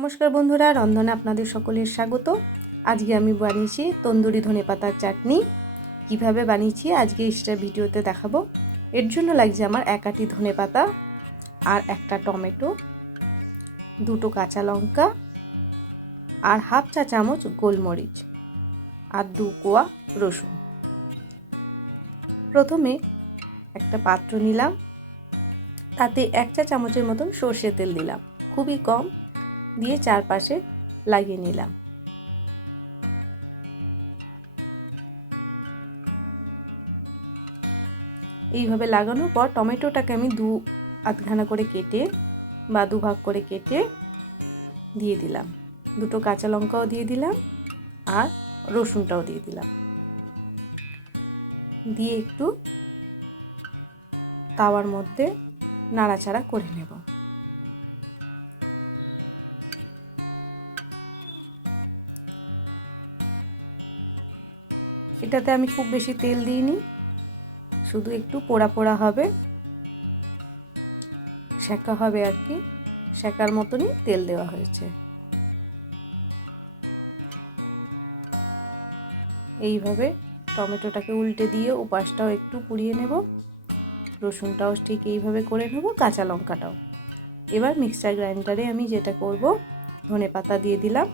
নমস্কার বন্ধুরা, রন্ধনে আপনাদের সকলের স্বাগত। আজকে আমি বানিয়েছি তন্দুরি ধনে পাতার চাটনি। কীভাবে বানিয়েছি আজকে সেটা ভিডিওতে দেখাবো। এর জন্য লাগছে আমার এক আটি ধনে পাতা আর একটা টমেটো, দুটো কাঁচা লঙ্কা আর হাফ চা চামচ গোলমরিচ আর দু কোয়া রসুন। প্রথমে একটা পাত্র নিলাম, তাতে এক চা চামচের মতন সর্ষে তেল দিলাম। খুবই কম দিয়ে চারপাশে লাগিয়ে নিলাম। এইভাবে লাগানোর পর টমেটোটাকে আমি দু আধখানা করে কেটে বা দু ভাগ করে কেটে দিয়ে দিলাম। দুটো কাঁচা লঙ্কাও দিয়ে দিলাম আর রসুনটাও দিয়ে দিলাম। দিয়ে একটু তাওয়ার মধ্যে নাড়াচাড়া করে নেব। এটাতে আমি খুব বেশি তেল দিইনি, শুধু একটু পোড়া পোড়া হবে, শেখা হবে আর কি, শেখার মতনই তেল দেওয়া হয়েছে। এইভাবে টমেটোটাকে উল্টে দিয়ে উপাসটাও একটু পুড়িয়ে নেব, রসুনটাও ঠিক এইভাবে করে নেব, কাঁচা লঙ্কাটাও। এবার মিক্সার গ্রাইন্ডারে আমি যেটা করব ধনে পাতা দিয়ে দিলাম।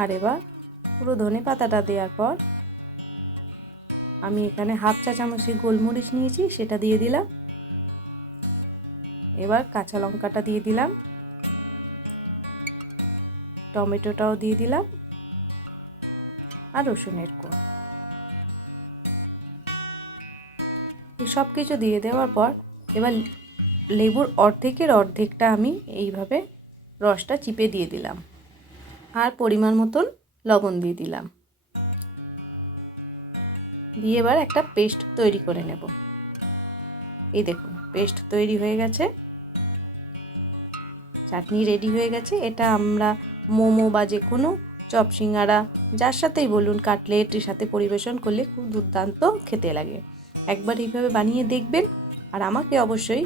আর এবার পুরো ধনে পাতাটা দেওয়ার পর আমি এখানে হাফ চা চামচে গোলমরিচ নিয়েছি, সেটা দিয়ে দিলাম। এবার কাঁচা লঙ্কাটা দিয়ে দিলাম। টমেটোটাও দিয়ে দিলাম। আর রসুনের কোয়া সব কিছু দিয়ে দেওয়ার পর এবার লেবুর অর্ধেকের অর্ধেকটা আমি এইভাবে রসটা চিপে দিয়ে দিলাম। আর পরিমাণ মতন লবণ দিয়ে দিলাম। দিয়ে এবার একটা পেস্ট তৈরি করে নেব। এই দেখুন, পেস্ট তৈরি হয়ে গেছে। চাটনি রেডি হয়ে গেছে। এটা আমরা মোমো বা যে কোনো চপ সিঙ্গারা, যার সাথেই বলুন কাটলেটের সাথে পরিবেশন করলে খুব দুর্দান্ত খেতে লাগে। একবার এইভাবে বানিয়ে দেখবেন আর আমাকে অবশ্যই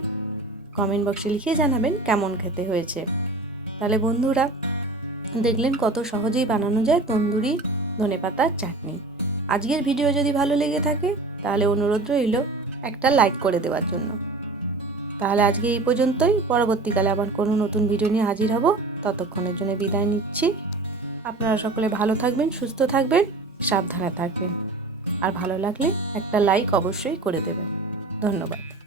কমেন্ট বক্সে লিখে জানাবেন কেমন খেতে হয়েছে। তাহলে বন্ধুরা দেখলেন কত সহজেই বানানো যায় তন্দুরি, ধনে পাতার চাটনি। আজকের ভিডিও যদি ভালো লেগে থাকে, তাহলে অনুরোধ রইল একটা লাইক করে দেওয়ার জন্য। তাহলে আজকে এই পর্যন্তই। পরবর্তীকালে আবার কোনো নতুন ভিডিও নিয়ে হাজির হব। ততক্ষণের জন্য বিদায় নিচ্ছি। আপনারা সকলে ভালো থাকবেন, সুস্থ থাকবেন, সাবধানে থাকবেন। আর ভালো লাগলে একটা লাইক অবশ্যই করে দেবেন। ধন্যবাদ।